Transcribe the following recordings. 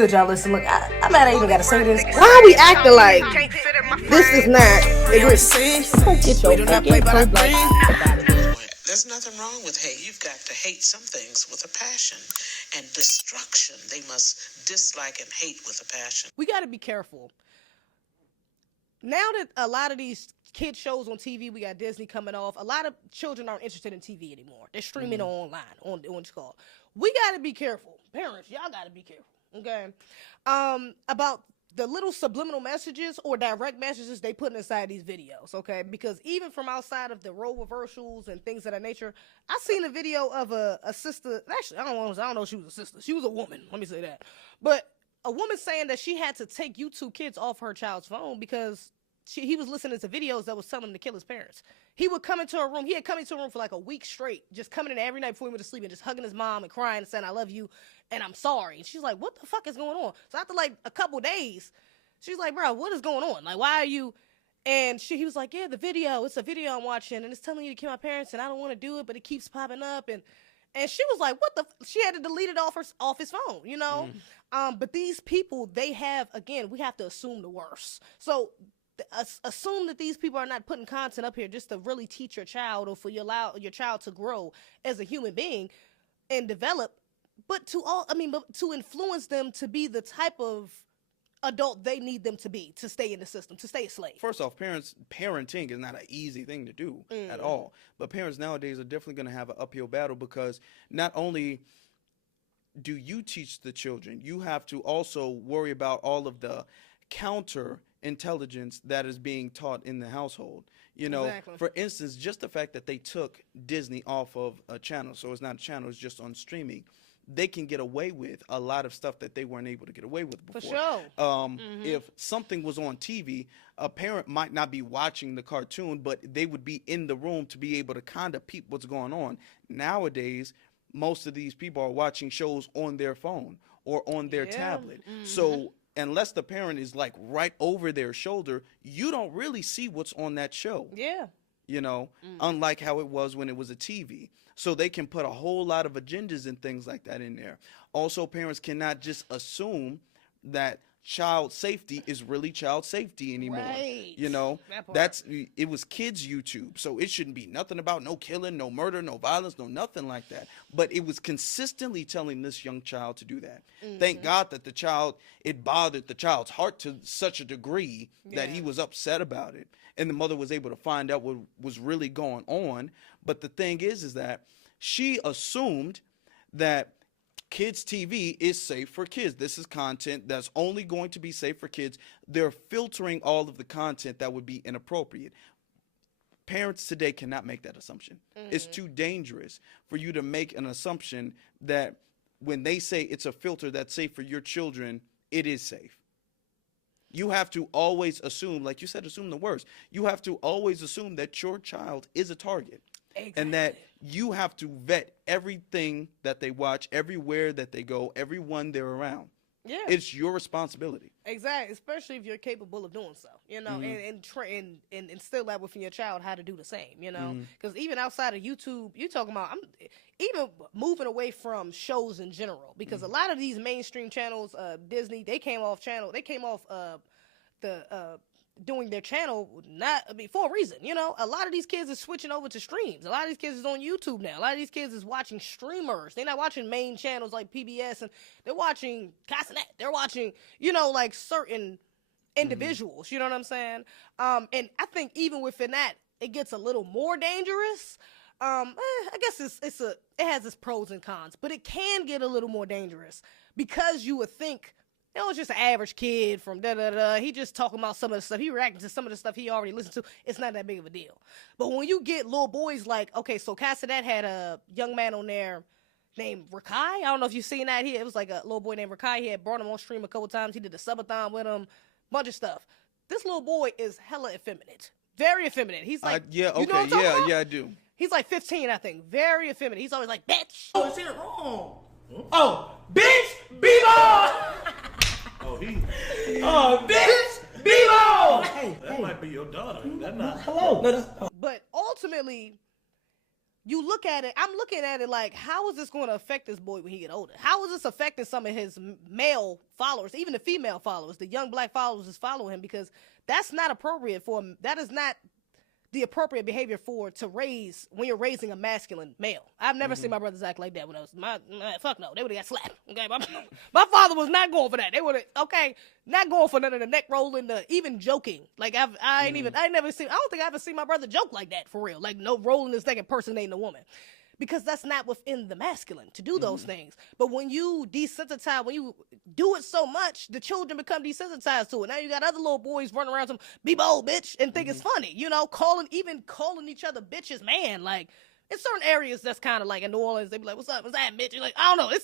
good, y'all? Listen, look, I'm mad I even gotta say this. Why are we acting like this is not egregious? Don't get your fucking coat like There's nothing wrong with hate. You've got to hate some things with a passion. And destruction, they must dislike and hate with a passion. We got to be careful. Now that a lot of these kid shows on TV, we got Disney coming off, a lot of children aren't interested in TV anymore. They're streaming online on what's called. We got to be careful. Parents, y'all got to be careful, okay? About the little subliminal messages or direct messages they put inside these videos, okay? Because even from outside of the role reversals and things of that nature, I seen a video of a sister. Actually, I don't know if she was a sister. She was a woman. Let me say that. But a woman saying that she had to take YouTube Kids off her child's phone because he was listening to videos that was telling him to kill his parents. He would come into her room. He had come into a room for like a week straight, just coming in every night before he went to sleep and just hugging his mom and crying and saying, "I love you and I'm sorry." And she's like, "What the fuck is going on?" So after like a couple days, she's like, "Bro, what is going on? Like, why are you?" And he was like, "Yeah, it's a video I'm watching and it's telling you to kill my parents and I don't want to do it, but it keeps popping up." And she was like, "What the?" She had to delete it off his phone, you know? But these people, they have, again, we have to assume the worst. So assume that these people are not putting content up here just to really teach your child or for your child to grow as a human being and develop, but to influence them to be the type of adult they need them to be to stay in the system, to stay a slave. First off, parenting is not an easy thing to do at all. But parents nowadays are definitely going to have an uphill battle because not only do you teach the children, you have to also worry about all of the counter intelligence that is being taught in the household. You know, for instance, just the fact that they took Disney off of a channel, so it's not a channel, it's just on streaming, they can get away with a lot of stuff that they weren't able to get away with before. For sure. If something was on TV, a parent might not be watching the cartoon, but they would be in the room to be able to kind of peep what's going on. Nowadays, most of these people are watching shows on their phone or on their tablet. So unless the parent is like right over their shoulder, you don't really see what's on that show. Yeah. You know, unlike how it was when it was a TV. So they can put a whole lot of agendas and things like that in there. Also, parents cannot just assume that child safety is really child safety anymore. Right. You know, it was kids YouTube, so it shouldn't be nothing about no killing, no murder, no violence, no nothing like that. But it was consistently telling this young child to do that. Thank God that it bothered the child's heart to such a degree that he was upset about it. And the mother was able to find out what was really going on. But the thing is that she assumed that kids TV is safe for kids. This is content that's only going to be safe for kids. They're filtering all of the content that would be inappropriate. Parents today cannot make that assumption. It's too dangerous for you to make an assumption that when they say it's a filter that's safe for your children, it is safe. You have to always assume, like you said, assume the worst. You have to always assume that your child is a target. Exactly. And that you have to vet everything that they watch, everywhere that they go, everyone they're around. Yeah. It's your responsibility. Exactly, especially if you're capable of doing so, you know, and instill that within your child how to do the same, you know, because even outside of YouTube, you're talking about, even moving away from shows in general, because a lot of these mainstream channels, Disney, they came off doing their channel for a reason, you know. A lot of these kids are switching over to streams. A lot of these kids is on YouTube now. A lot of these kids is watching streamers. They're not watching main channels like PBS, and they're watching Cassinet. They're watching, you know, like certain individuals, you know what I'm saying? And I think even within that, it gets a little more dangerous. I guess it has its pros and cons, but it can get a little more dangerous because you would think, it was just an average kid from da-da-da. He just talking about some of the stuff. He reacting to some of the stuff he already listened to. It's not that big of a deal. But when you get little boys like, okay, so Cassinet had a young man on there named Rakai. I don't know if you've seen that here. It was like a little boy named Rakai. He had brought him on stream a couple times. He did the subathon with him. Bunch of stuff. This little boy is hella effeminate. Very effeminate. He's like, you know what I'm talking about? Yeah, I do. He's like 15, I think. Very effeminate. He's always like, bitch. Oh, is it wrong? Oh, bitch, B-ball! Bitch, B-ball! Hey, that might be your daughter. That's not. Hello. But ultimately, you look at it, I'm looking at it like, how is this going to affect this boy when he get older? How is this affecting some of his male followers, even the female followers, the young black followers that's following him? Because that's not appropriate for him. That is not the appropriate behavior to raise when you're raising a masculine male. I've never seen my brothers act like that when I was fuck no, they would have got slapped. Okay, my father was not going for that. They would have not going for none of the neck rolling, the even joking. Like I don't think I ever seen my brother joke like that for real. Like no rolling his neck impersonating a woman. Because that's not within the masculine to do those things. But when you desensitize, when you do it so much, the children become desensitized to it. Now you got other little boys running around some be bold bitch and think it's funny, calling each other bitches, man. Like in certain areas, that's kind of like in New Orleans, they be like, "What's up? What's that, bitch?" You're like, I don't know.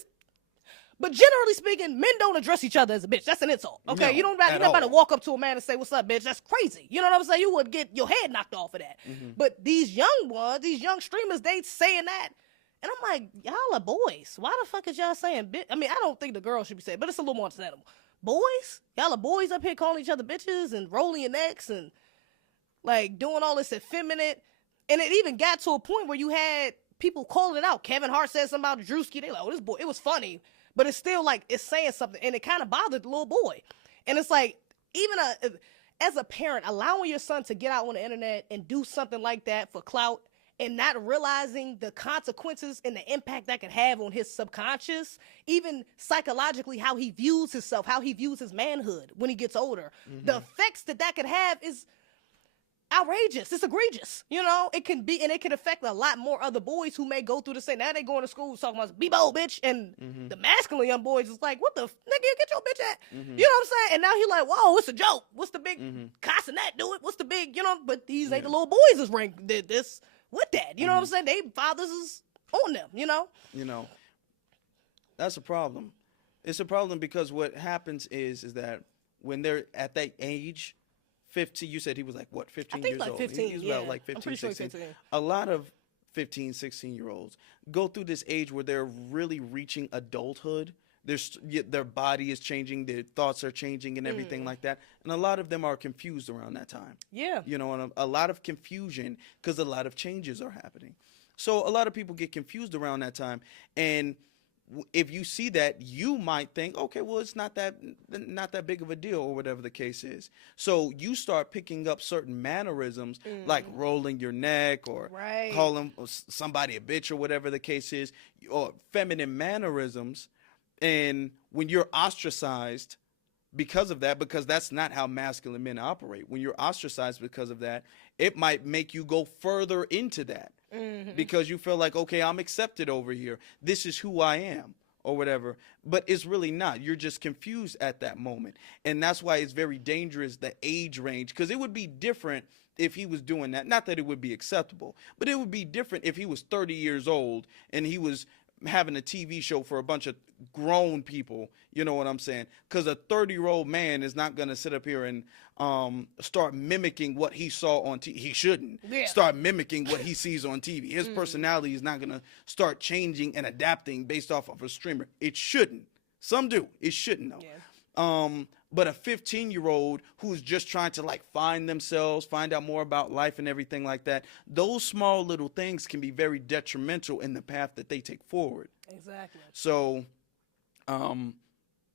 But generally speaking, men don't address each other as a bitch. That's an insult. Okay, No, you're not about to walk up to a man and say, "What's up, bitch?" That's crazy. You know what I'm saying? You would get your head knocked off of that. But these young streamers, they saying that, and I'm like, y'all are boys. Why the fuck is y'all saying bitch? I mean, I don't think the girls should be saying, but it's a little more understandable. Boys, y'all are boys up here calling each other bitches and rolling your necks and like doing all this effeminate, and it even got to a point where you had people calling it out. Kevin Hart said something about Drewski. They like, "Oh, this boy," it was funny. But it's still like, it's saying something, and it kind of bothered the little boy. And it's like, even as a parent, allowing your son to get out on the internet and do something like that for clout and not realizing the consequences and the impact that could have on his subconscious, even psychologically, how he views himself, how he views his manhood when he gets older. The effects that could have is outrageous. It's egregious. It can be, and it can affect a lot more other boys who may go through the same. Now they going to school talking about be bold, bitch, and the masculine young boys is like, "What the nigga, get your bitch at?" You know what I'm saying? And now he like, "Whoa, it's a joke. What's the big cussing that? Do it. What's the big?" But these ain't the little boys is ranked did this with that. You know what I'm saying? They fathers is on them. That's a problem. It's a problem because what happens is that when they're at that age. 15, you said he was like, what, 15 years like old? 15, He was yeah. about like 15, I'm pretty sure he's 16. 15. A lot of 15, 16-year-olds go through this age where they're really reaching adulthood. Their body is changing, their thoughts are changing and everything like that. And a lot of them are confused around that time. Yeah. And a lot of confusion because a lot of changes are happening. So a lot of people get confused around that time. And if you see that, you might think, okay, well, it's not that big of a deal or whatever the case is. So you start picking up certain mannerisms like rolling your neck or calling somebody a bitch or whatever the case is, or feminine mannerisms. And when you're ostracized because of that, because that's not how masculine men operate, when you're ostracized because of that, it might make you go further into that. Because you feel like, okay, I'm accepted over here. This is who I am or whatever. But it's really not. You're just confused at that moment. And that's why it's very dangerous, the age range. Because it would be different if he was doing that. Not that it would be acceptable, but it would be different if he was 30 years old and he was having a TV show for a bunch of grown people. You know what I'm saying? Because a 30-year-old man is not going to sit up here and start mimicking what he saw on TV. He shouldn't start mimicking what he sees on TV. His personality is not going to start changing and adapting based off of a streamer. It shouldn't. Some do. It shouldn't, though. Yeah. But a 15-year-old who's just trying to like find themselves, find out more about life and everything like that, those small little things can be very detrimental in the path that they take forward. Exactly. So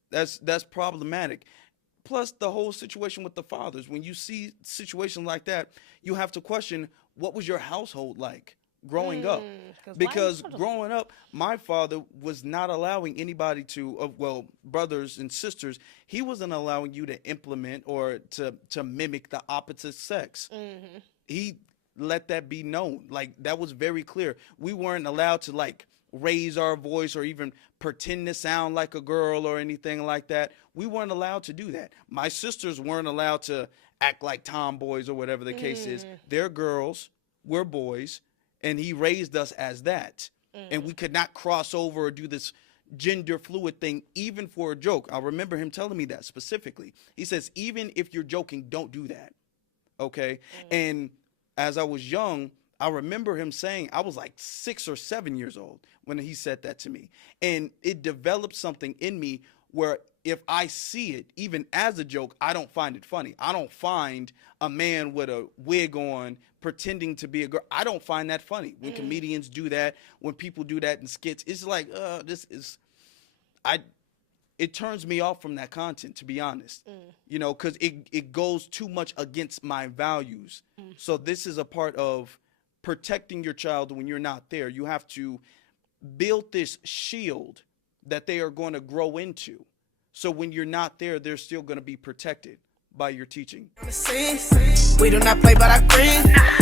that's problematic. Plus the whole situation with the fathers. When you see situations like that, you have to question, what was your household like growing up? Because growing up, my father was not allowing anybody to, brothers and sisters, he wasn't allowing you to implement or to mimic the opposite sex. He let that be known. Like, that was very clear. We weren't allowed to like raise our voice or even pretend to sound like a girl or anything like that. We weren't allowed to do that. My sisters weren't allowed to act like tomboys or whatever the case is. They're girls, we're boys, and he raised us as that. And we could not cross over or do this gender fluid thing even for a joke. I remember him telling me that specifically. He says, even if you're joking, don't do that. Okay? And as I was young, I remember him saying, I was like 6 or 7 years old when he said that to me. And it developed something in me where if I see it, even as a joke, I don't find it funny. I don't find a man with a wig on pretending to be a girl. I don't find that funny. When comedians do that, when people do that in skits, it's like, it turns me off from that content, to be honest. You know, because it goes too much against my values. So this is a part of protecting your child when you're not there. You have to build this shield that they are going to grow into. So when you're not there, they're still going to be protected by your teaching. We do not play, but I agree.